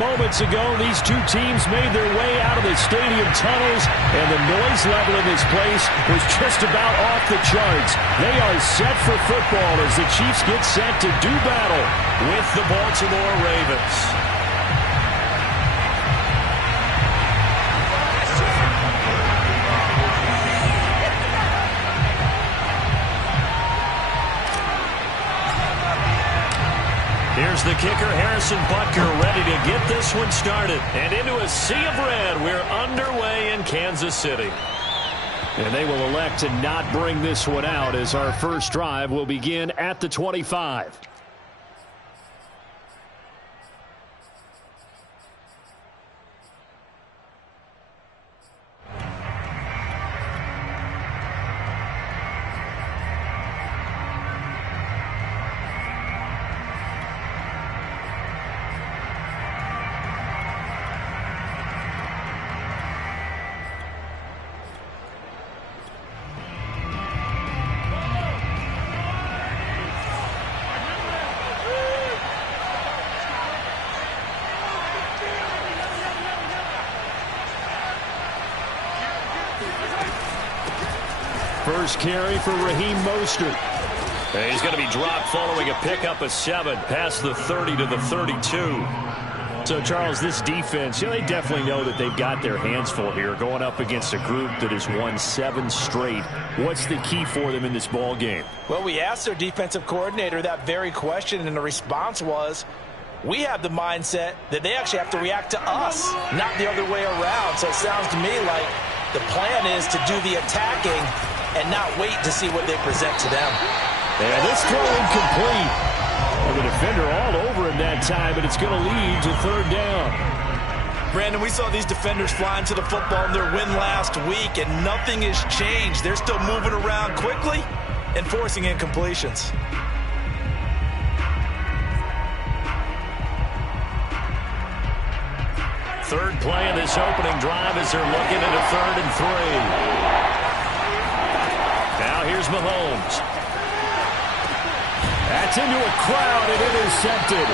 Moments ago, these two teams made their way out of the stadium tunnels, and the noise level in this place was just about off the charts. They are set for football as the Chiefs get set to do battle with the Baltimore Ravens. Here's the kicker, Harrison Butker, ready to get this one started. And into a sea of red, we're underway in Kansas City. And they will elect to not bring this one out as our first drive will begin at the 25. First carry for Raheem Mostert. And he's going to be dropped following a pickup of 7 past the 30 to the 32. So, Charles, this defense, they definitely know that they've got their hands full here going up against a group that has won 7 straight. What's the key for them in this ball game? Well, we asked their defensive coordinator that very question, and the response was, we have the mindset that they actually have to react to us, not the other way around. So it sounds to me like the plan is to do the attacking and not wait to see what they present to them. And this throw incomplete. And the defender all over him that time, but it's going to lead to third down. Brandon, we saw these defenders flying to the football in their win last week, and nothing has changed. They're still moving around quickly and forcing incompletions. Third play of this opening drive as they're looking at a 3rd and 3. Now here's Mahomes. That's into a crowd and intercepted.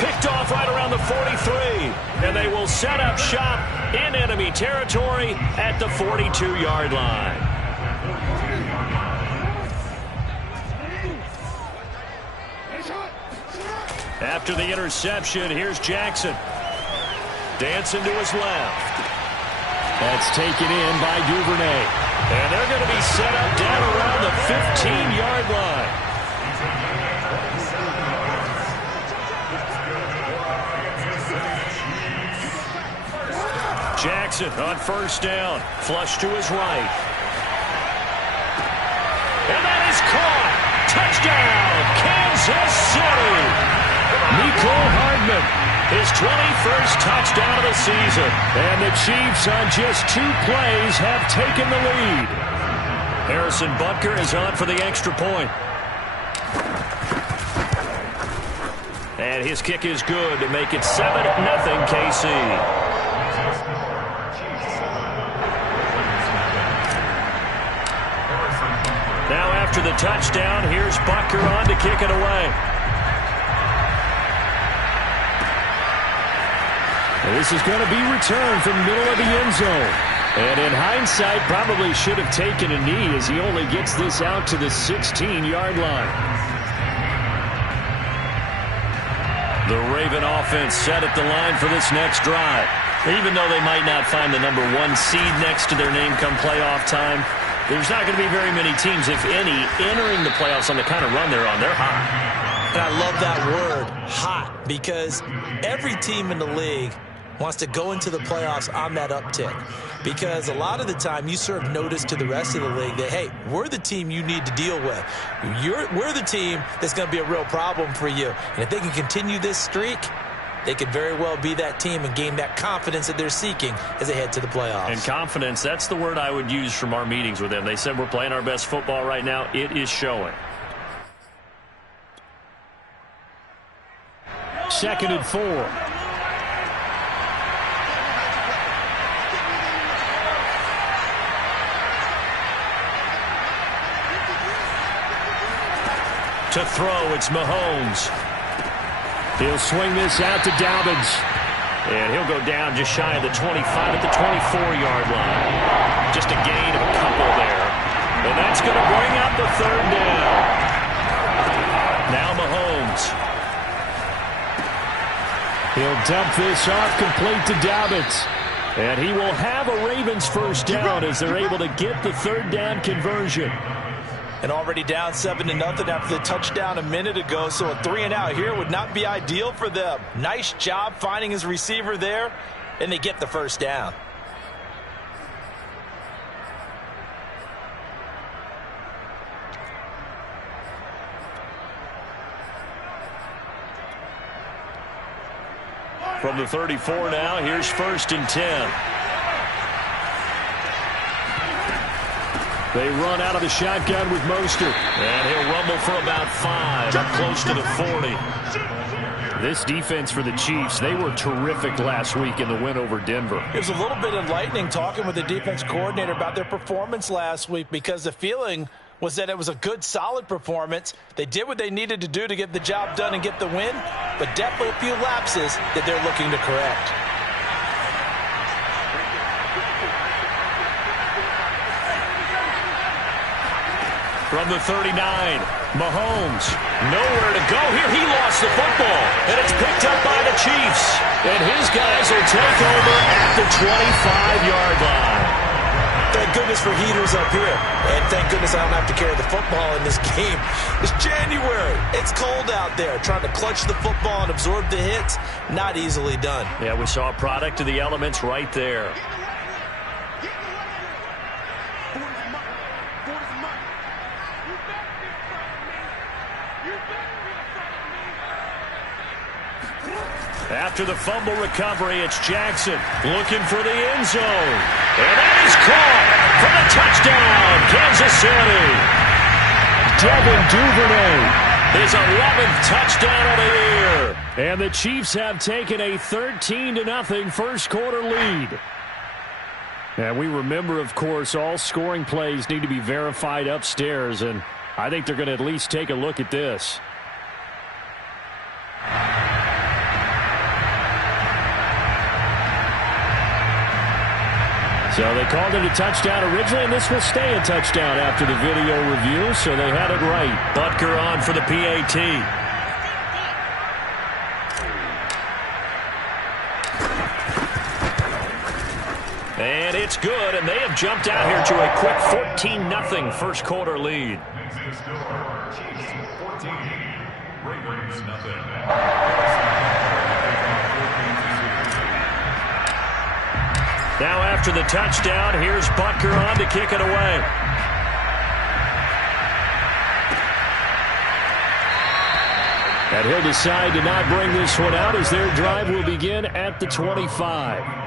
Picked off right around the 43. And they will set up shop in enemy territory at the 42-yard line. After the interception, here's Jackson. Dancing to his left. That's taken in by Duvernay. And they're going to be set up down around the 15-yard line. Jackson on first down. Flush to his right. And that is caught. Touchdown, Kansas City. Nicole Hardman, his 21st touchdown of the season. And the Chiefs on just 2 plays have taken the lead. Harrison Butker is on for the extra point. And his kick is good to make it 7-0 KC. Now after the touchdown, here's Butker on to kick it away. This is going to be returned from the middle of the end zone. And in hindsight, probably should have taken a knee as he only gets this out to the 16-yard line. The Raven offense set at the line for this next drive. Even though they might not find the number 1 seed next to their name come playoff time, there's not going to be very many teams, if any, entering the playoffs on the kind of run they're on. They're hot. And I love that word, hot, because every team in the league wants to go into the playoffs on that uptick, because a lot of the time you serve notice to the rest of the league that, hey, we're the team you need to deal with. We're the team that's going to be a real problem for you. And if they can continue this streak, they could very well be that team and gain that confidence that they're seeking as they head to the playoffs. And confidence, that's the word I would use from our meetings with them. They said we're playing our best football right now. It is showing. 2nd and 4. To throw, it's Mahomes. He'll swing this out to Dobbins. And he'll go down just shy of the 25 at the 24-yard line. Just a gain of a couple there. And that's going to bring up the third down. Now Mahomes. He'll dump this off complete to Dobbins. And he will have a Ravens first down as they're able to get the third down conversion. And already down 7-0 after the touchdown a minute ago, so a 3-and-out here would not be ideal for them. Nice job finding his receiver there, and they get the first down. From the 34 now, here's 1st and 10. They run out of the shotgun with Mostert. And he'll rumble for about 5, up close to the 40. This defense for the Chiefs, they were terrific last week in the win over Denver. It was a little bit enlightening talking with the defense coordinator about their performance last week, because the feeling was that it was a good, solid performance. They did what they needed to do to get the job done and get the win, but definitely a few lapses that they're looking to correct. From the 39, Mahomes, nowhere to go here. He lost the football, and it's picked up by the Chiefs. And his guys will take over at the 25-yard line. Thank goodness for heaters up here. And thank goodness I don't have to carry the football in this game. It's January. It's cold out there. Trying to clutch the football and absorb the hits, not easily done. Yeah, we saw a product of the elements right there. After the fumble recovery, it's Jackson looking for the end zone. And that is caught for the touchdown, Kansas City. Devin Duvernay, his 11th touchdown of the year. And the Chiefs have taken a 13-0 first quarter lead. And we remember, of course, all scoring plays need to be verified upstairs, and I think they're going to at least take a look at this. So they called it a touchdown originally, and this will stay a touchdown after the video review, so they had it right. Butker on for the PAT. And it's good, and they have jumped out here to a quick 14-0 first quarter lead. Now after the touchdown, here's Butker on to kick it away. And he'll decide to not bring this one out as their drive will begin at the 25.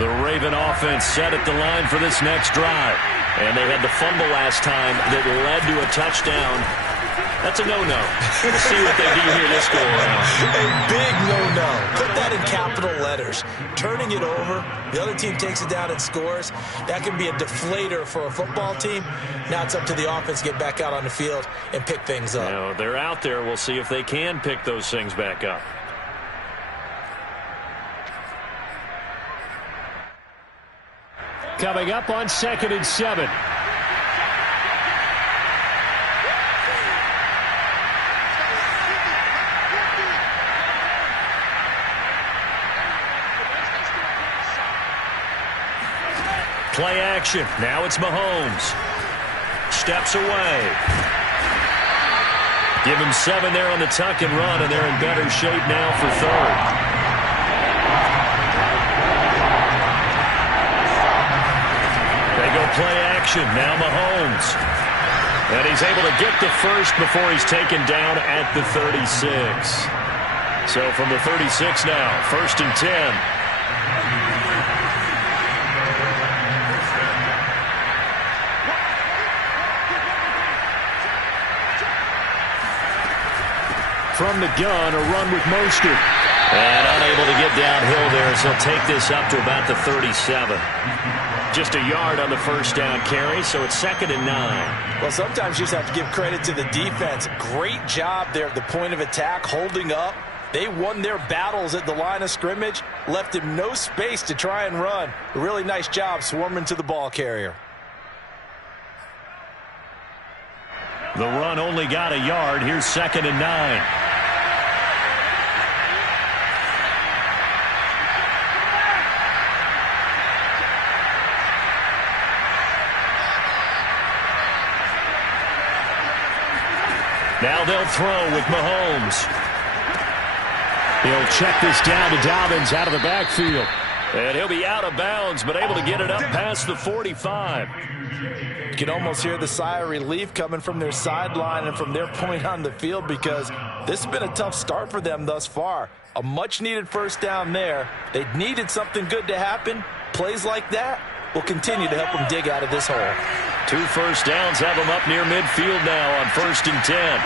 The Raven offense set at the line for this next drive. And they had the fumble last time that led to a touchdown. That's a no-no. We'll see what they do here this go around. A big no-no. Put that in capital letters. Turning it over, the other team takes it down and scores. That can be a deflator for a football team. Now it's up to the offense to get back out on the field and pick things up. Now, they're out there. We'll see if they can pick those things back up. Coming up on 2nd and 7. Play action. Now it's Mahomes. Steps away. Give him 7 there on the tuck and run, and they're in better shape now for 3rd. Play action. Now Mahomes. And he's able to get the first before he's taken down at the 36. So from the 36 now, 1st and 10. from the gun, a run with Mostert. And unable to get downhill there, so he'll take this up to about the 37. Just a yard on the first down carry, so it's 2nd and 9. Well, sometimes you just have to give credit to the defense. Great job there at the point of attack, holding up. They won their battles at the line of scrimmage, left him no space to try and run. A really nice job swarming to the ball carrier. The run only got a yard. Here's 2nd and 9. Now they'll throw with Mahomes. He'll check this down to Dobbins out of the backfield. And he'll be out of bounds, but able to get it up past the 45. You can almost hear the sigh of relief coming from their sideline and from their point on the field, because this has been a tough start for them thus far. A much-needed first down there. They needed something good to happen. Plays like that will continue to help them dig out of this hole. 2 first downs have them up near midfield now on 1st and 10.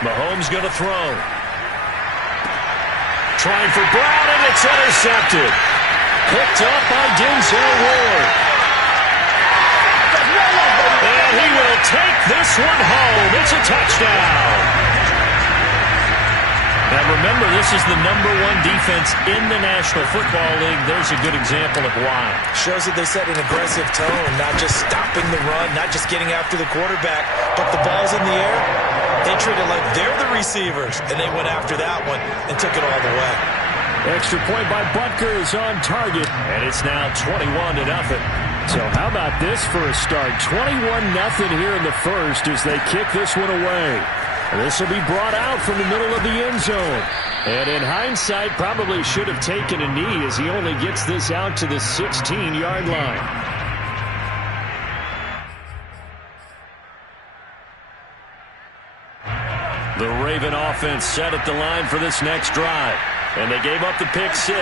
Mahomes going to throw. Trying for Brown, and it's intercepted. Picked up by Denzel Ward. And he will take this one home. It's a touchdown. Now remember, this is the #1 defense in the National Football League. There's a good example of why. Shows that they set an aggressive tone, not just stopping the run, not just getting after the quarterback, but the ball's in the air. They treat it like they're the receivers, and they went after that one and took it all the way. Extra point by Butker is on target, and it's now 21-0. So how about this for a start? 21-0 here in the first as they kick this one away. This will be brought out from the middle of the end zone. And in hindsight, probably should have taken a knee as he only gets this out to the 16-yard line. The Raven offense set at the line for this next drive. And they gave up the pick 6,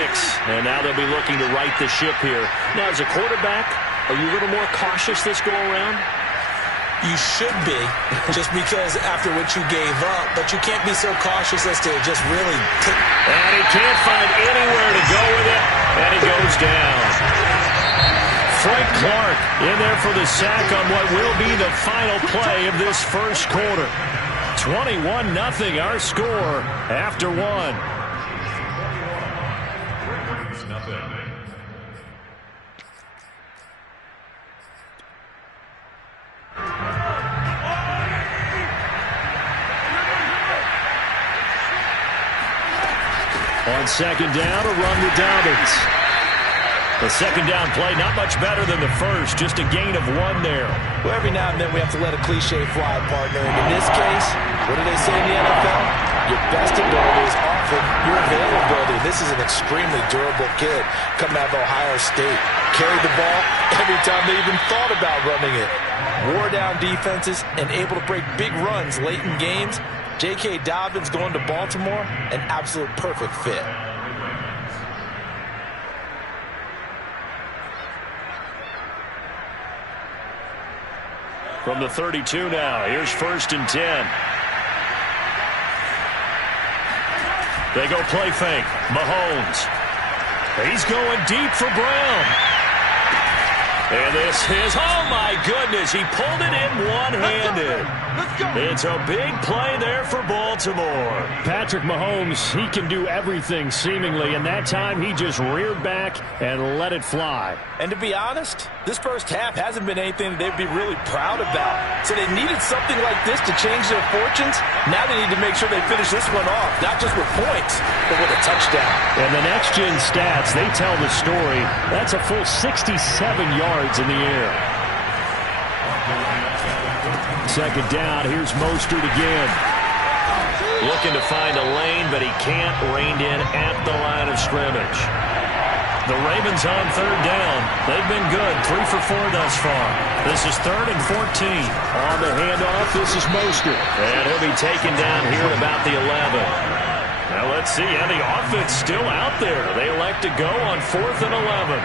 and now they'll be looking to right the ship here. Now, as a quarterback, are you a little more cautious this go-around? You should be, just because after what you gave up, but you can't be so cautious as to just really take. And he can't find anywhere to go with it, and he goes down. Frank Clark in there for the sack on what will be the final play of this first quarter. 21-0 our score after 1. On 2nd down, a run with Dobbins. The 2nd down play, not much better than the first, just a gain of 1 there. Well, every now and then we have to let a cliche fly, partner. And in this case, what do they say in the NFL? Your best ability is often your availability. This is an extremely durable kid coming out of Ohio State. Carried the ball every time they even thought about running it. Wore down defenses and able to break big runs late in games. J.K. Dobbins going to Baltimore, an absolute perfect fit. From the 32 now, here's 1st and 10. They go play fake. Mahomes. He's going deep for Brown. And this is, oh my goodness, he pulled it in one-handed. It's a big play there for Baltimore. Patrick Mahomes, he can do everything seemingly, and that time he just reared back and let it fly. And to be honest, this first half hasn't been anything that they'd be really proud about. So they needed something like this to change their fortunes. Now they need to make sure they finish this one off, not just with points, but with a touchdown. And the next-gen stats, they tell the story. That's a full 67 yards in the air. 2nd down, here's Mostert again. Looking to find a lane, but he can't. Reined in at the line of scrimmage. The Ravens on 3rd down. They've been good, 3 for 4 thus far. This is 3rd and 14. On the handoff, this is Mostert. And he'll be taken down here at about the 11. Now let's let's see. And the offense still out there. They elect to go on 4th and 11.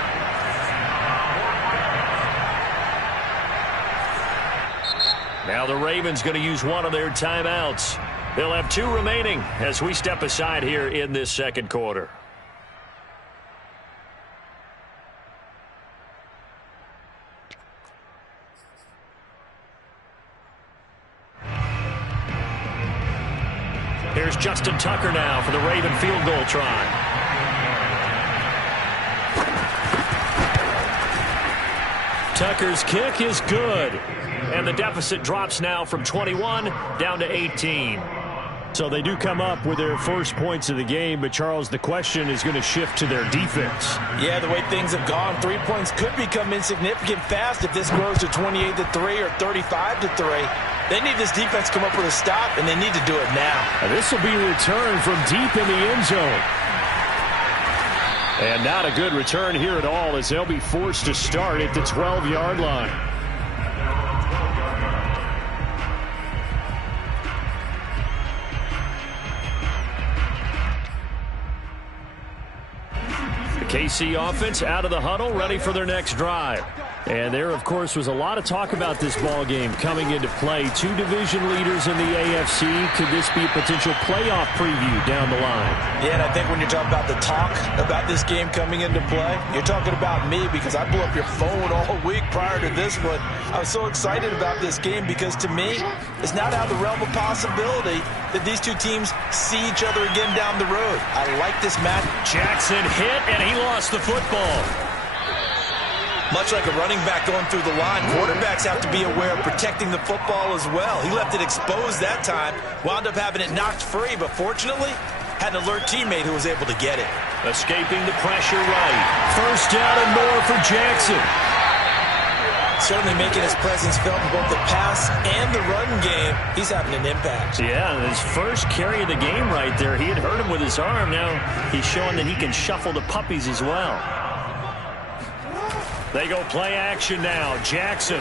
Now the Ravens going to use one of their timeouts. They'll have 2 remaining as we step aside here in this second quarter. Here's Justin Tucker now for the Raven field goal try. Tucker's kick is good. And the deficit drops now from 21 down to 18. So they do come up with their first points of the game, but Charles, the question is going to shift to their defense. Yeah, the way things have gone, 3 points could become insignificant fast if this grows to 28-3 or 35-3. They need this defense to come up with a stop, and they need to do it now. This will be returned from deep in the end zone. And not a good return here at all, as they'll be forced to start at the 12-yard line. KC offense out of the huddle, ready for their next drive. And there, of course, was a lot of talk about this ball game coming into play. 2 division leaders in the AFC. Could this be a potential playoff preview down the line? Yeah, and I think when you're talking about the talk about this game coming into play, you're talking about me, because I blew up your phone all week prior to this one. I was so excited about this game because, to me, it's not out of the realm of possibility that these 2 teams see each other again down the road. I like this match. Jackson hit, and he lost the football. Much like a running back going through the line, quarterbacks have to be aware of protecting the football as well. He left it exposed that time, wound up having it knocked free, but fortunately had an alert teammate who was able to get it. Escaping the pressure right. First down and more for Jackson. Certainly making his presence felt in both the pass and the run game. He's having an impact. Yeah, his first carry of the game right there. He had hurt him with his arm. Now he's showing that he can shuffle the puppies as well. They go play action now. Jackson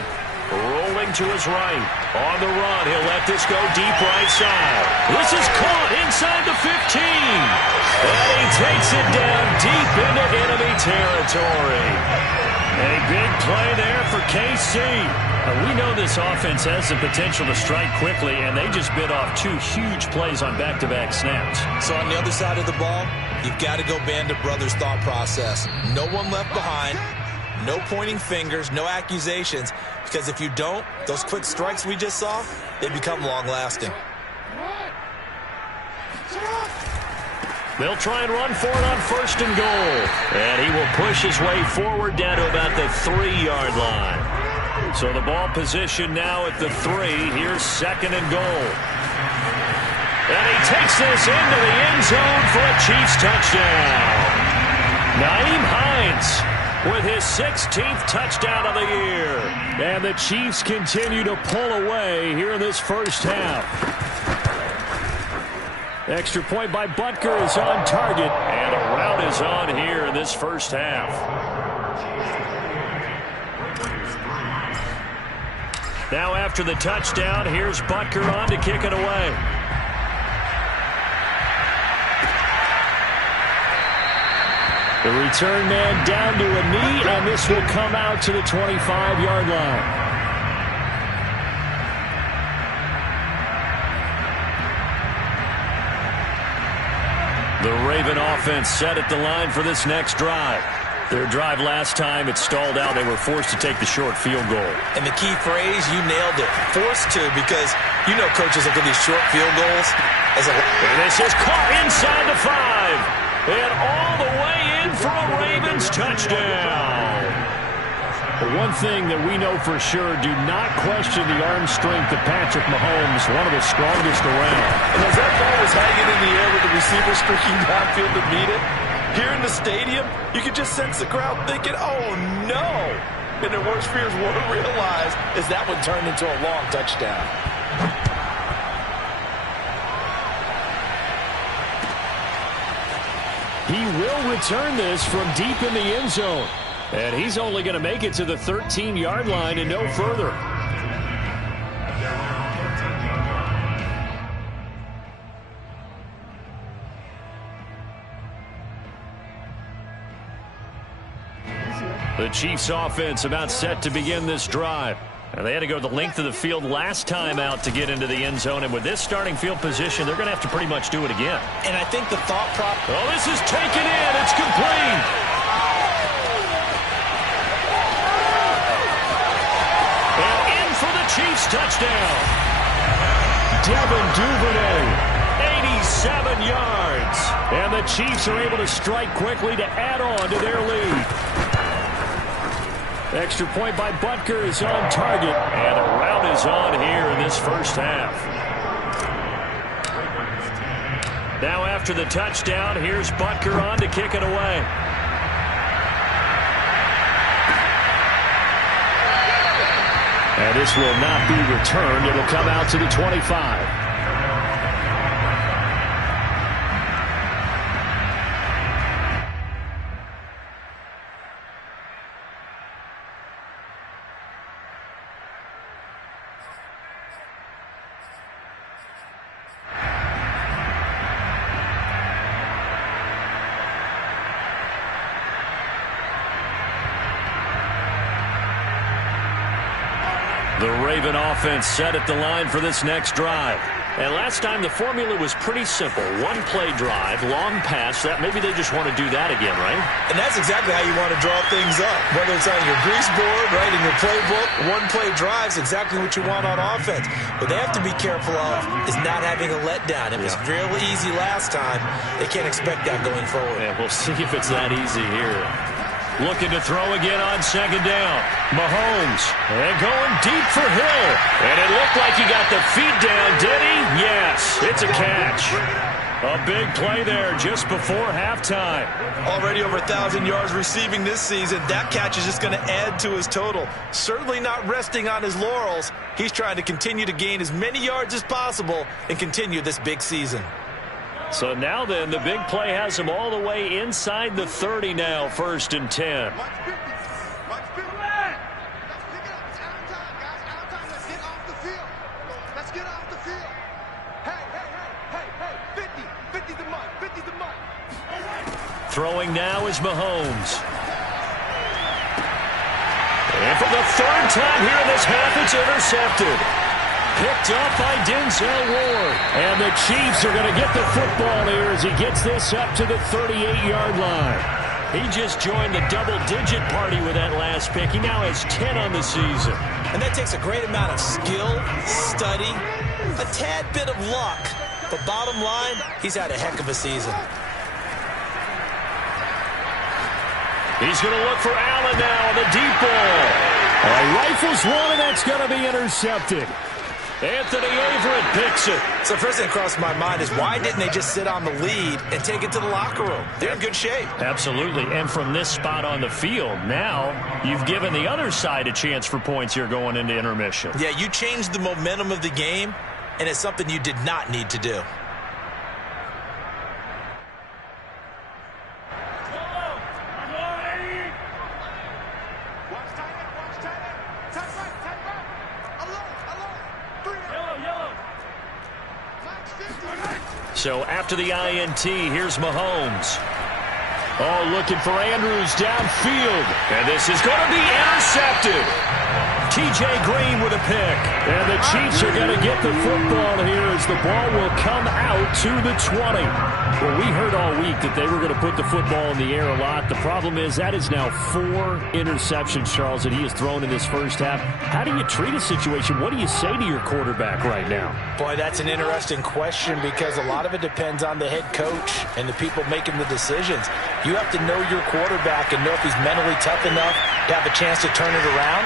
rolling to his right. On the run, he'll let this go deep right side. This is caught inside the 15. And he takes it down deep into enemy territory. A big play there for KC. We know this offense has the potential to strike quickly, and they just bit off 2 huge plays on back-to-back snaps. So on the other side of the ball, you've got to go Band of Brothers thought process. No one left behind. No pointing fingers, no accusations, because if you don't, those quick strikes we just saw, they become long-lasting. They'll try and run for it on 1st and goal. And he will push his way forward down to about the 3-yard line. So the ball position now at the 3. Here's 2nd and goal. And he takes this into the end zone for a Chiefs touchdown. Nyheim Hines with his 16th touchdown of the year. And the Chiefs continue to pull away here in this first half. Extra point by Butker is on target, and a rout is on here in this first half. Now after the touchdown, here's Butker on to kick it away. The return man down to a knee, and this will come out to the 25-yard line. The Raven offense set at the line for this next drive. Their drive last time, it stalled out. They were forced to take the short field goal. And the key phrase, you nailed it. Forced to, because you know coaches look at these short field goals as a... And this is caught inside the 5. And all the way in for a Ravens touchdown. But one thing that we know for sure, do not question the arm strength of Patrick Mahomes, one of the strongest around. And as that ball was hanging in the air with the receiver streaking downfield to meet it, here in the stadium, you could just sense the crowd thinking, oh no. And their worst fears were realized as that one turned into a long touchdown. He will return this from deep in the end zone. And he's only going to make it to the 13-yard line and no further. The Chiefs offense about set to begin this drive. And they had to go the length of the field last time out to get into the end zone. And with this starting field position, they're going to have to pretty much do it again. And I think the thought process... Oh, this is taken in. It's complete. And in for the Chiefs touchdown. Devin Duvernay, 87 yards. And the Chiefs are able to strike quickly to add on to their lead. Extra point by Butker is on target. And a rout is on here in this first half. Now after the touchdown, here's Butker on to kick it away. And this will not be returned. It'll come out to the 25. The Raven offense set at the line for this next drive. And last time the formula was pretty simple. One play drive, long pass. That maybe they just want to do that again, right? And that's exactly how you want to draw things up. Whether it's on your grease board, right, in your playbook, one play drive is exactly what you want on offense. What they have to be careful of is not having a letdown. It was real easy last time. They can't expect that going forward. Yeah, we'll see if it's that easy here. Looking to throw again on second down. Mahomes. And going deep for Hill. And it looked like he got the feet down, did he? Yes, it's a catch. A big play there just before halftime. Already over 1,000 yards receiving this season. That catch is just going to add to his total. Certainly not resting on his laurels. He's trying to continue to gain as many yards as possible and continue this big season. So now then, the big play has him all the way inside the 30 now, 1st and 10. Throwing now is Mahomes. And for the 3rd time here in this half, it's intercepted. Picked up by Denzel Ward. And the Chiefs are going to get the football here as he gets this up to the 38-yard line. He just joined the double-digit party with that last pick. He now has 10 on the season. And that takes a great amount of skill, study, a tad bit of luck. But bottom line, he's had a heck of a season. He's going to look for Allen now on the deep ball. Rifles one, and that's going to be intercepted. Anthony Averett picks it. So first thing crossed my mind is why didn't they just sit on the lead and take it to the locker room? They're in good shape. Absolutely. And from this spot on the field, now you've given the other side a chance for points here going into intermission. Yeah, you changed the momentum of the game, and it's something you did not need to do. So after the INT, here's Mahomes. Oh, looking for Andrews downfield. And this is going to be intercepted. T.J. Green with a pick. And the Chiefs are going to get the football here as the ball will come out to the 20. Well, we heard all week that they were going to put the football in the air a lot. The problem is that is now 4 interceptions, Charles, that he has thrown in this first half. How do you treat a situation? What do you say to your quarterback right now? Boy, that's an interesting question because a lot of it depends on the head coach and the people making the decisions. You have to know your quarterback and know if he's mentally tough enough to have a chance to turn it around.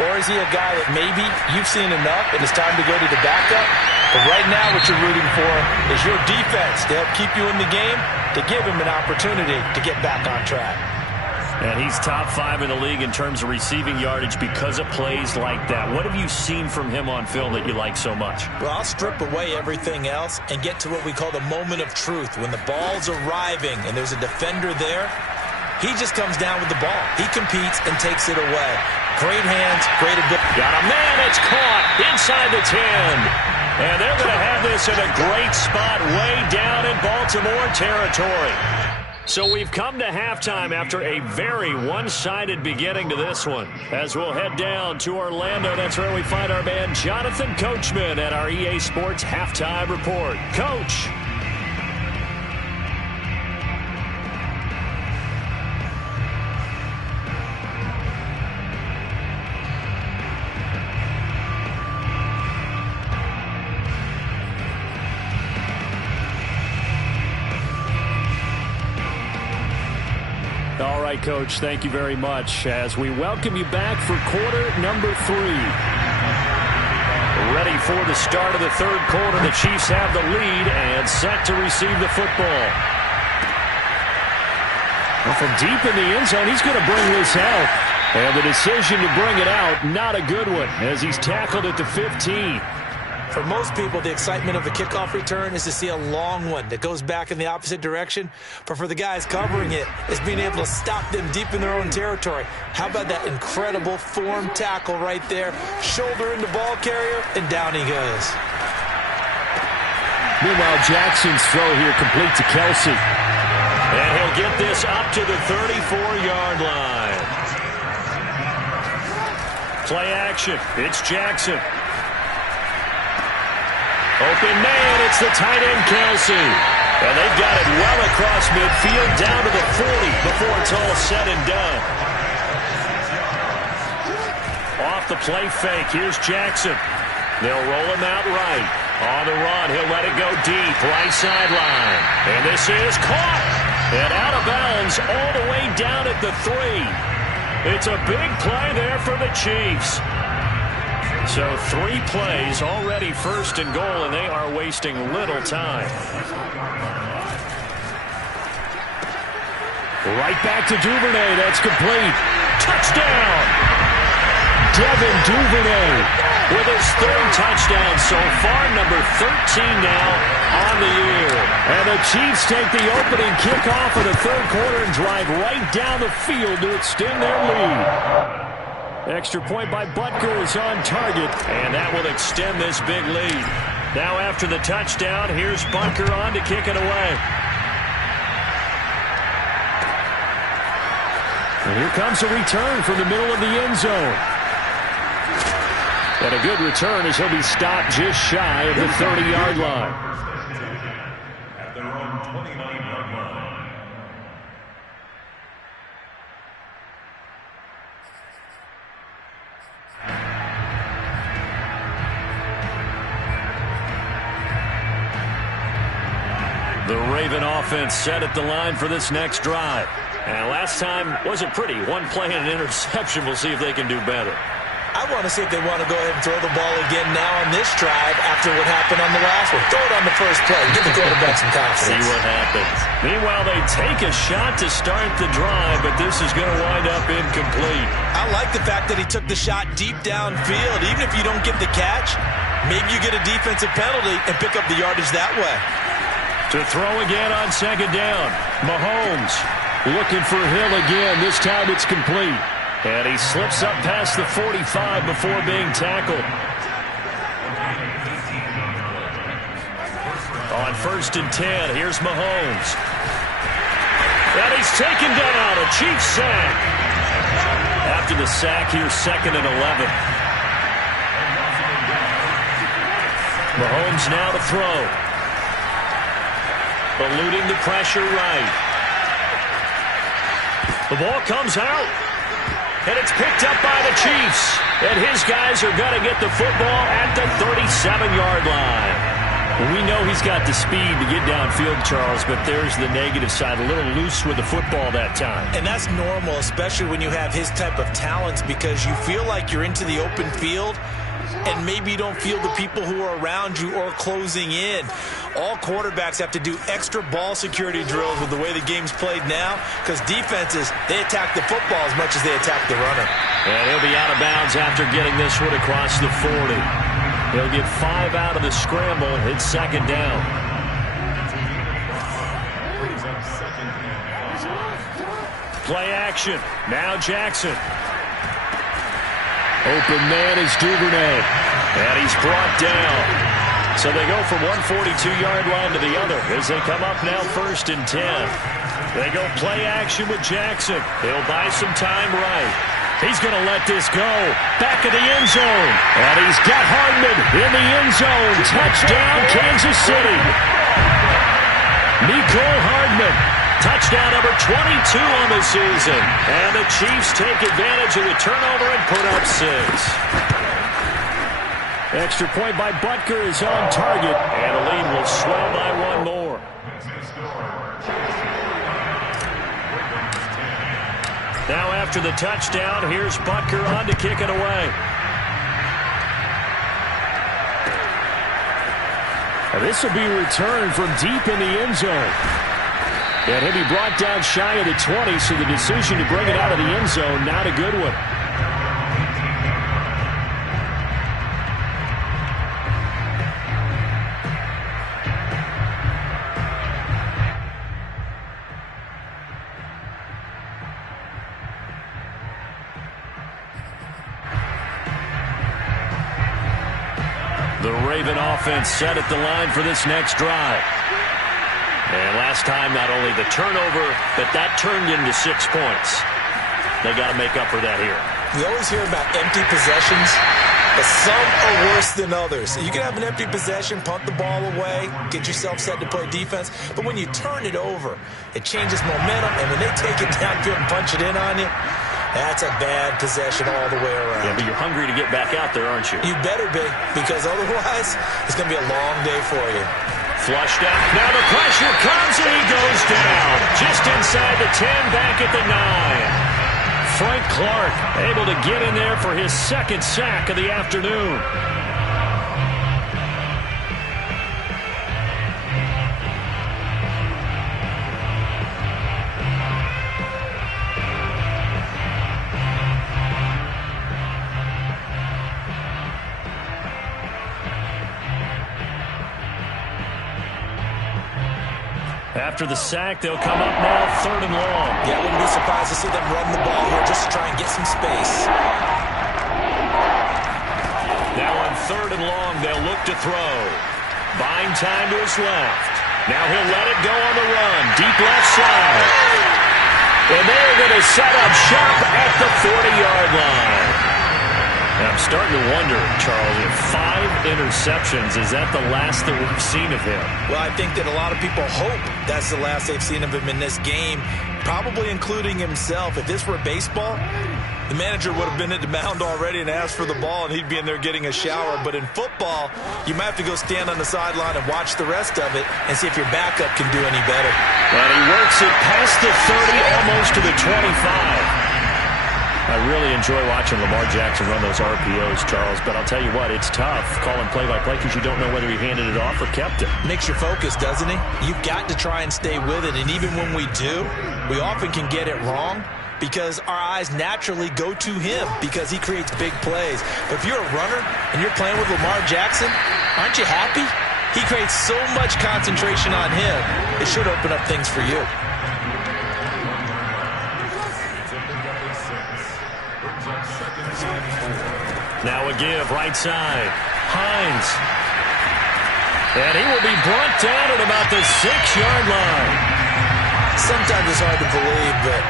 Or is he a guy that maybe you've seen enough and it's time to go to the backup? But right now what you're rooting for is your defense to help keep you in the game, to give him an opportunity to get back on track. And he's top 5 in the league in terms of receiving yardage because of plays like that. What have you seen from him on film that you like so much? Well, I'll strip away everything else and get to what we call the moment of truth. When the ball's arriving and there's a defender there, he just comes down with the ball. He competes and takes it away. Great hands, great ability. Got a man, it's caught inside the 10. And they're going to have this in a great spot way down in Baltimore territory. So we've come to halftime after a very one-sided beginning to this one. As we'll head down to Orlando, that's where we find our man Jonathan Coachman at our EA Sports Halftime Report. Coach. All right, Coach, thank you very much as we welcome you back for quarter number 3. Ready for the start of the third quarter. The Chiefs have the lead and set to receive the football. Well, from deep in the end zone, he's going to bring this out. And the decision to bring it out, not a good one, as he's tackled at the 15. For most people, the excitement of a kickoff return is to see a long one that goes back in the opposite direction. But for the guys covering it, it's being able to stop them deep in their own territory. How about that incredible form tackle right there? Shoulder in the ball carrier, and down he goes. Meanwhile, Jackson's throw here complete to Kelsey. And he'll get this up to the 34-yard line. Play action. It's Jackson. Open man, it's the tight end, Kelsey. And they've got it well across midfield, down to the 40 before it's all said and done. Off the play fake, here's Jackson. They'll roll him out right. On the run, he'll let it go deep, right sideline. And this is caught. And out of bounds all the way down at the 3. It's a big play there for the Chiefs. So 3 plays, already first and goal, and they are wasting little time. Right back to Duvernay. That's complete. Touchdown! Devin Duvernay with his 3rd touchdown so far, number 13 now on the year. And the Chiefs take the opening kickoff of the third quarter and drive right down the field to extend their lead. Extra point by Butker is on target, and that will extend this big lead. Now after the touchdown, here's Butker on to kick it away. And here comes a return from the middle of the end zone. And a good return as he'll be stopped just shy of the 30-yard line. At their own 29-yard line. The Raven offense set at the line for this next drive. And last time wasn't pretty. 1 play and an interception. We'll see if they can do better. I want to see if they want to go ahead and throw the ball again now on this drive after what happened on the last one. Throw it on the first play. Give the quarterback some confidence. See what happens. Meanwhile, they take a shot to start the drive, but this is going to wind up incomplete. I like the fact that he took the shot deep downfield. Even if you don't get the catch, maybe you get a defensive penalty and pick up the yardage that way. To throw again on second down. Mahomes looking for Hill again. This time it's complete. And he slips up past the 45 before being tackled. On 1st and 10, here's Mahomes. And he's taken down. A Chiefs sack. After the sack, here's 2nd and 11. Mahomes now to throw. Eluding the pressure right. The ball comes out. And it's picked up by the Chiefs. And his guys are going to get the football at the 37-yard line. We know he's got the speed to get downfield, Charles, but there's the negative side. A little loose with the football that time. And that's normal, especially when you have his type of talents, because you feel like you're into the open field and maybe you don't feel the people who are around you or closing in. All quarterbacks have to do extra ball security drills with the way the game's played now, because defenses, they attack the football as much as they attack the runner. And he'll be out of bounds after getting this one across the 40. He'll get 5 out of the scramble. It's 2nd down. Play action. Now Jackson. Open man is Duvernay. And he's brought down. So they go from 142-yard line to the other as they come up now 1st and 10. They go play action with Jackson. He'll buy some time right. He's going to let this go. Back of the end zone. And he's got Hardman in the end zone. Touchdown, Kansas City. Nicole Hardman. Touchdown number 22 on the season. And the Chiefs take advantage of the turnover and put up 6. Extra point by Butker is on target, and the lead will swell by 1 more. Now after the touchdown, here's Butker on to kick it away. And this will be returned from deep in the end zone. And he'll be brought down shy of the 20, so the decision to bring it out of the end zone, not a good one. The Raven offense set at the line for this next drive. And last time, not only the turnover, but that turned into 6 points. They got to make up for that here. We always hear about empty possessions, but some are worse than others. You can have an empty possession, punt the ball away, get yourself set to play defense, but when you turn it over, it changes momentum, and when they take it downfield and punch it in on you, that's a bad possession all the way around. Yeah, but you're hungry to get back out there, aren't you? You better be, because otherwise, it's going to be a long day for you. Flushed out. Now the pressure comes, and he goes down. Just inside the 10, back at the 9. Frank Clark able to get in there for his 2nd sack of the afternoon. After the sack, they'll come up now 3rd and long. Yeah, I wouldn't be surprised to see them run the ball here just to try and get some space. Now on 3rd and long, they'll look to throw. Buying time to his left. Now he'll let it go on the run. Deep left side. And they're going to set up shop at the 40-yard line. And I'm starting to wonder, Charles, if 5 interceptions, is that the last that we've seen of him? Well, I think that a lot of people hope that's the last they've seen of him in this game, probably including himself. If this were baseball, the manager would have been at the mound already and asked for the ball, and he'd be in there getting a shower. But in football, you might have to go stand on the sideline and watch the rest of it and see if your backup can do any better. And he works it past the 30, almost to the 25. I really enjoy watching Lamar Jackson run those RPOs, Charles, but I'll tell you what, it's tough calling play-by-play because you don't know whether he handed it off or kept it. Makes you focus, doesn't he? You've got to try and stay with it, and even when we do, we often can get it wrong because our eyes naturally go to him because he creates big plays. But if you're a runner and you're playing with Lamar Jackson, aren't you happy? He creates so much concentration on him, it should open up things for you. Now a give, right side. Hines. And he will be brought down at about the 6-yard line. Sometimes it's hard to believe, but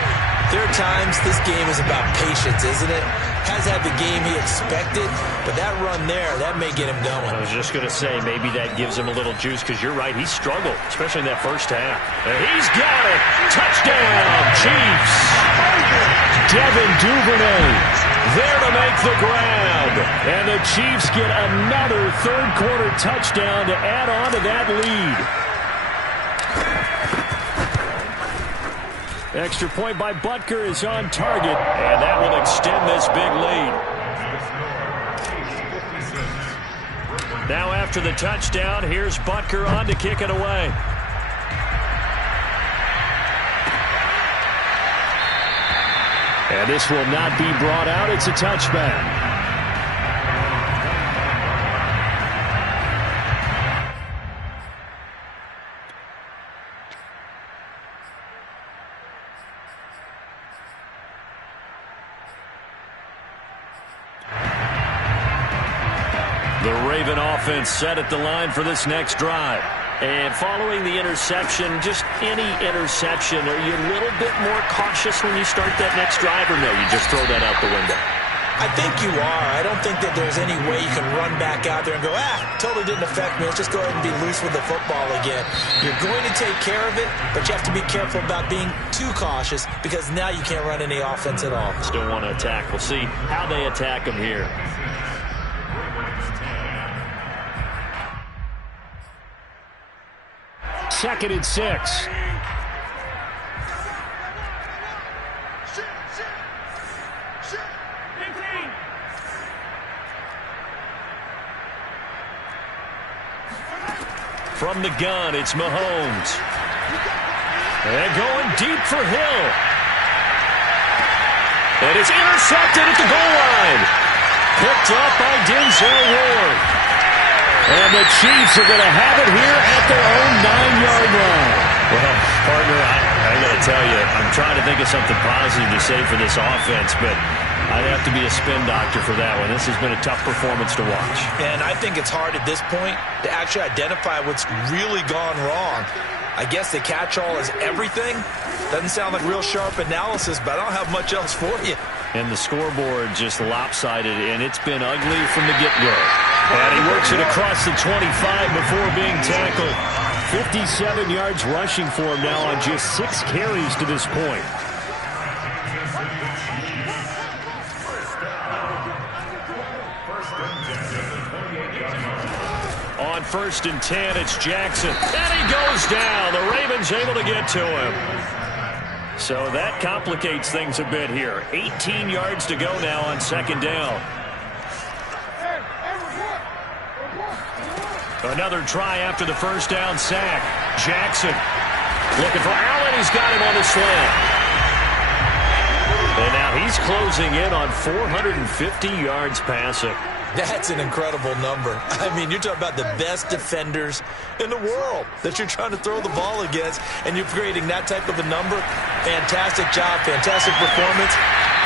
there are times this game is about patience, isn't it? Has had the game he expected, but that run there, that may get him going. I was just going to say, maybe that gives him a little juice, because you're right, he struggled, especially in that first half. And he's got it! Touchdown, Chiefs! Devin Duvernay there to make the grab. And the Chiefs get another third-quarter touchdown to add on to that lead. Extra point by Butker is on target, and that will extend this big lead. Now after the touchdown, here's Butker on to kick it away. And this will not be brought out. It's a touchback. The Raven offense set at the line for this next drive. And following the interception, just any interception, are you a little bit more cautious when you start that next drive, or no, you just throw that out the window? I think you are. I don't think that there's any way you can run back out there and go, totally didn't affect me. Let's just go ahead and be loose with the football again. You're going to take care of it, but you have to be careful about being too cautious because now you can't run any offense at all. Still want to attack. We'll see how they attack them here. Second and 6. From the gun, it's Mahomes. And going deep for Hill. And it's intercepted at the goal line. Picked up by Denzel Ward. And the Chiefs are going to have it here at their own 9-yard line. Well, partner, I got to tell you, I'm trying to think of something positive to say for this offense, but I'd have to be a spin doctor for that one. This has been a tough performance to watch. And I think it's hard at this point to actually identify what's really gone wrong. I guess the catch-all is everything. Doesn't sound like real sharp analysis, but I don't have much else for you. And the scoreboard just lopsided, and it's been ugly from the get-go. And he works it across the 25 before being tackled. 57 yards rushing for him now on just 6 carries to this point. On 1st and 10, it's Jackson. And he goes down. The Ravens able to get to him. So that complicates things a bit here. 18 yards to go now on 2nd down. Another try after the 1st down sack. Jackson looking for Allen. He's got him on the slant. And now he's closing in on 450 yards passing. That's an incredible number. I mean, you're talking about the best defenders in the world that you're trying to throw the ball against, and you're creating that type of a number. Fantastic job, fantastic performance.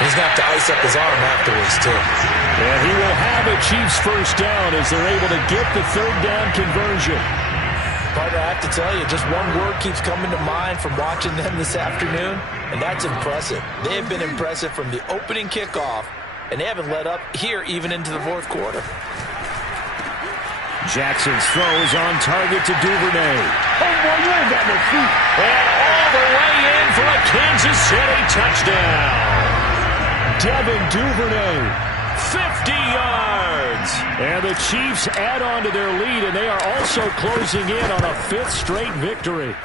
And he's going to have to ice up his arm afterwards, too. And he will have a Chiefs 1st down as they're able to get the 3rd down conversion. Partner, I have to tell you, just one word keeps coming to mind from watching them this afternoon, and that's impressive. They have been impressive from the opening kickoff, and they haven't let up here even into the 4th quarter. Jackson's throws on target to Duvernay. Oh, boy, you ain't got no feet. And all the way in for a Kansas City touchdown. Devin Duvernay, 50 yards. And the Chiefs add on to their lead, and they are also closing in on a 5th straight victory.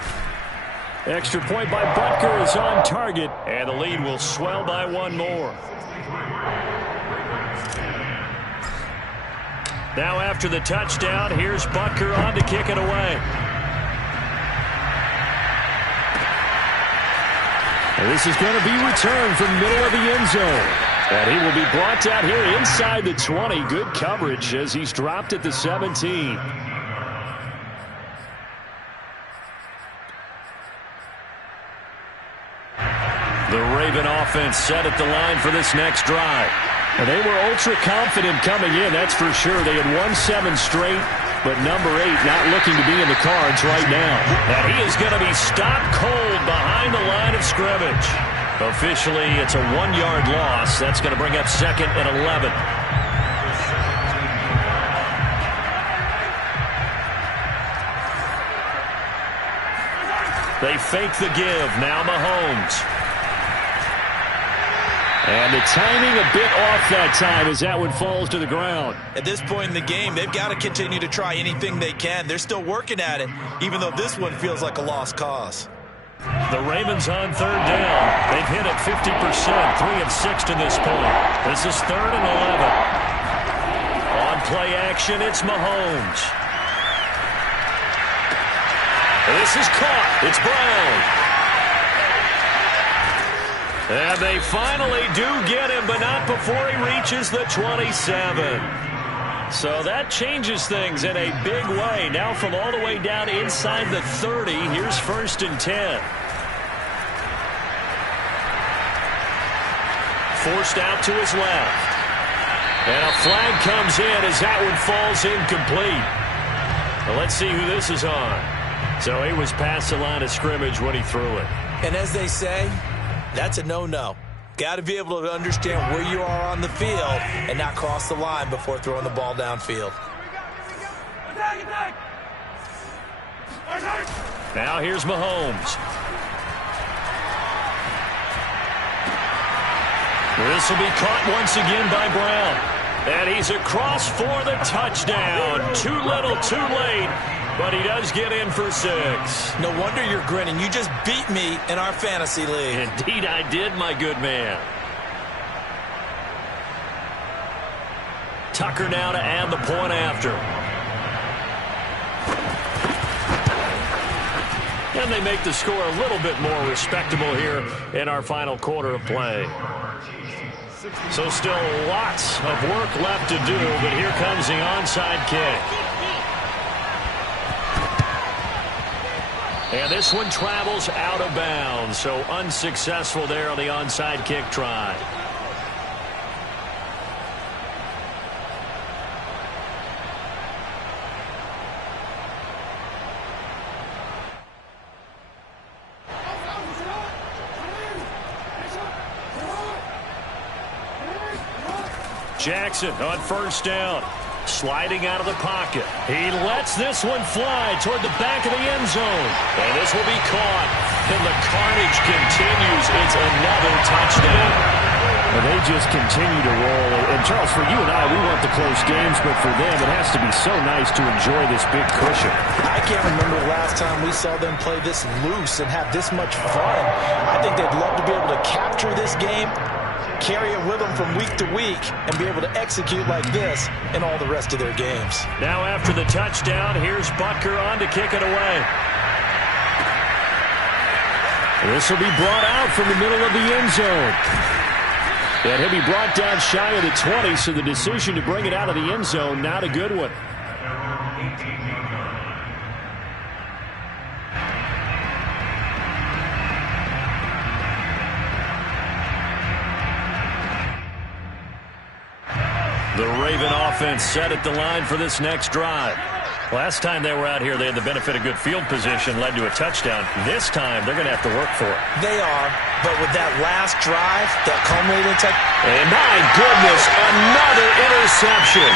Extra point by Butker is on target, and the lead will swell by 1 more. Now after the touchdown, here's Butker on to kick it away. And this is going to be returned from middle of the end zone. And he will be brought down here inside the 20. Good coverage as he's dropped at the 17. The Raven offense set at the line for this next drive. And they were ultra-confident coming in, that's for sure. They had won 7 straight, but number 8 not looking to be in the cards right now. And he is going to be stopped cold behind the line of scrimmage. Officially, it's a 1-yard loss. That's going to bring up 2nd and 11. They fake the give. Now Mahomes. And the timing a bit off that time as that one falls to the ground. At this point in the game, they've got to continue to try anything they can. They're still working at it, even though this one feels like a lost cause. The Ravens on 3rd down. They've hit it 50%, 3 of 6 to this point. This is 3rd and 11. On play action, it's Mahomes. This is caught. It's Brown. And they finally do get him, but not before he reaches the 27. So that changes things in a big way. Now from all the way down inside the 30, here's 1st and 10. Forced out to his left. And a flag comes in as that one falls incomplete. Well, let's see who this is on. So he was past the line of scrimmage when he threw it. And as they say, that's a no-no. Got to be able to understand where you are on the field and not cross the line before throwing the ball downfield. Now here's Mahomes. This will be caught once again by Brown. And he's across for the touchdown. Too little, too late. But he does get in for 6. No wonder you're grinning. You just beat me in our fantasy league. Indeed I did, my good man. Tucker now to add the point after. And they make the score a little bit more respectable here in our final quarter of play. So still lots of work left to do, but here comes the onside kick. And this one travels out of bounds, so unsuccessful there on the onside kick try. Jackson on first down. Sliding out of the pocket. He lets this one fly toward the back of the end zone. And this will be caught. And the carnage continues. It's another touchdown. Well, they just continue to roll. And, Charles, for you and I, we want the close games, but for them, it has to be so nice to enjoy this big cushion. I can't remember the last time we saw them play this loose and have this much fun. I think they'd love to be able to capture this game, carry it with them from week to week, and be able to execute like this in all the rest of their games. Now after the touchdown, here's Butker on to kick it away. This will be brought out from the middle of the end zone. And he'll be brought down shy of the 20, so the decision to bring it out of the end zone, not a good one. The Raven offense set at the line for this next drive. Last time they were out here, they had the benefit of good field position, led to a touchdown. This time, they're going to have to work for it. They are, but with that last drive, that culminating and my goodness, another interception.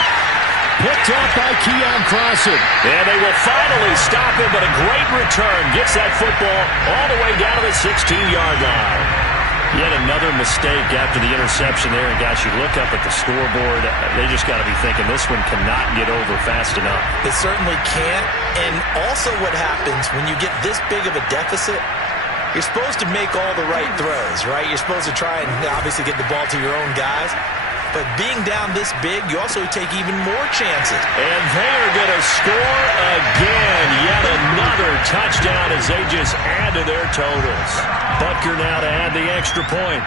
Picked up by Keon Crossen. And they will finally stop him, but a great return. Gets that football all the way down to the 16-yard line. Yet another mistake after the interception there. And, gosh, you look up at the scoreboard, they just got to be thinking this one cannot get over fast enough. It certainly can't. And also what happens when you get this big of a deficit, you're supposed to make all the right throws, right? You're supposed to try and obviously get the ball to your own guys. But being down this big, you also take even more chances. And they are going to score again. Yet another touchdown as they just add to their totals. Butker now to add the extra point.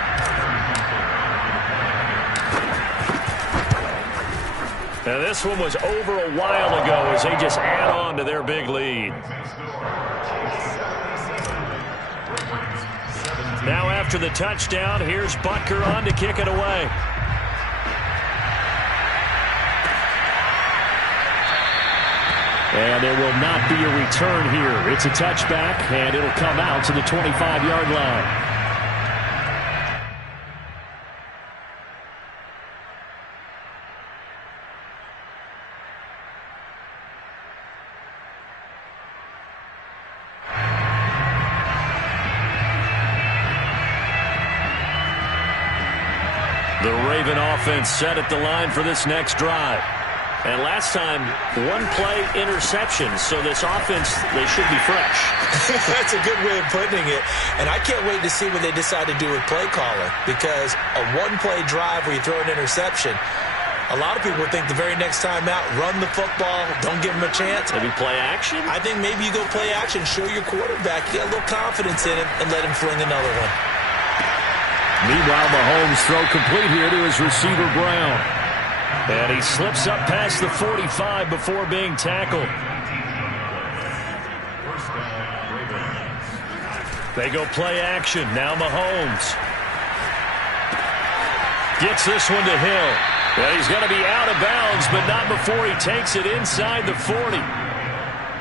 Now this one was over a while ago as they just add on to their big lead. Now after the touchdown, here's Butker on to kick it away. And there will not be a return here. It's a touchback, and it'll come out to the 25-yard line. The Raven offense set at the line for this next drive. And last time, one-play interception, so this offense, they should be fresh. That's a good way of putting it. And I can't wait to see what they decide to do with play caller, because a one-play drive where you throw an interception, a lot of people think the very next time out, run the football, don't give them a chance. Maybe play action? I think maybe you go play action, show your quarterback, get a little confidence in him, and let him fling another one. Meanwhile, Mahomes throw complete here to his receiver, Brown. And he slips up past the 45 before being tackled. They go play action. Now Mahomes gets this one to Hill. Well, he's going to be out of bounds, but not before he takes it inside the 40.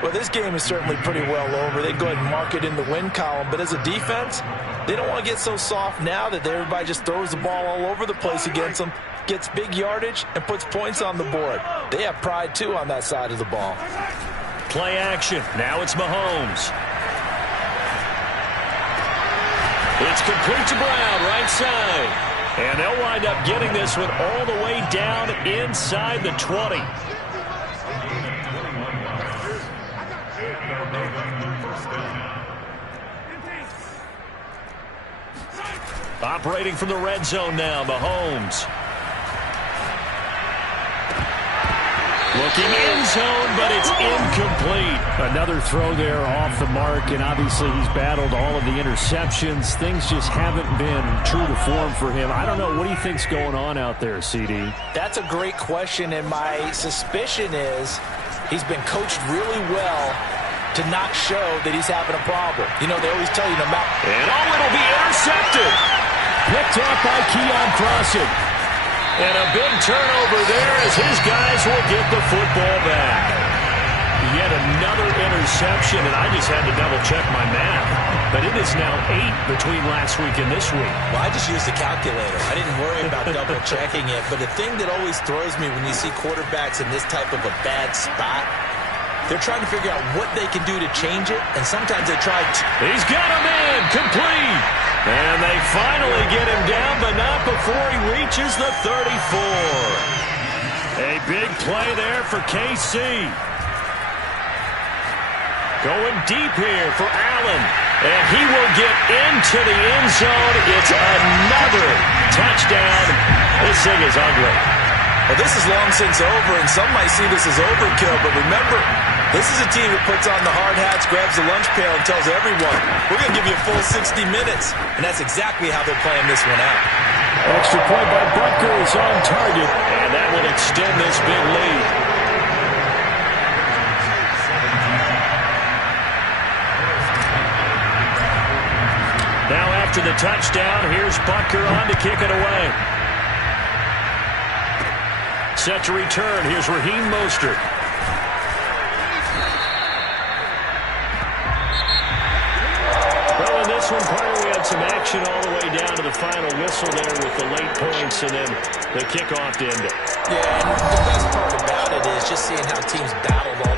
Well, this game is certainly pretty well over. They go ahead and mark it in the win column. But as a defense, they don't want to get so soft now that everybody just throws the ball all over the place against them, gets big yardage, and puts points on the board. They have pride, too, on that side of the ball. Play action. Now it's Mahomes. It's complete to Brown, right side. And they'll wind up getting this one all the way down inside the 20. Operating from the red zone now, Mahomes. Looking end zone, but it's incomplete. Another throw there off the mark, and obviously he's battled all of the interceptions. Things just haven't been true to form for him. I don't know. What do you think's going on out there, CD? That's a great question, and my suspicion is he's been coached really well to not show that he's having a problem. You know, they always tell you no matter. And it'll be intercepted. Picked off by Keon Crossing. And a big turnover there as his guys will get the football back. Yet another interception, and I just had to double-check my math. But it is now 8 between last week and this week. Well, I just used a calculator. I didn't worry about double-checking it. But the thing that always throws me when you see quarterbacks in this type of a bad spot, they're trying to figure out what they can do to change it, and sometimes they try to. He's got him in, complete. And they finally get him down, but not before he reaches the 34. A big play there for KC. Going deep here for Allen. And he will get into the end zone. It's another touchdown. This thing is ugly. Well, this is long since over, and some might see this as overkill, but remember, this is a team that puts on the hard hats, grabs the lunch pail, and tells everyone, we're going to give you a full 60 minutes. And that's exactly how they're playing this one out. Extra point by Butker is on target. And that will extend this big lead. Now after the touchdown, here's Butker on to kick it away. Set to return. Here's Raheem Mostert. Well, in this one, Carter, we had some action all the way down to the final whistle there with the late points and then the kickoff to end it. Yeah, and the best part about it is just seeing how teams battled all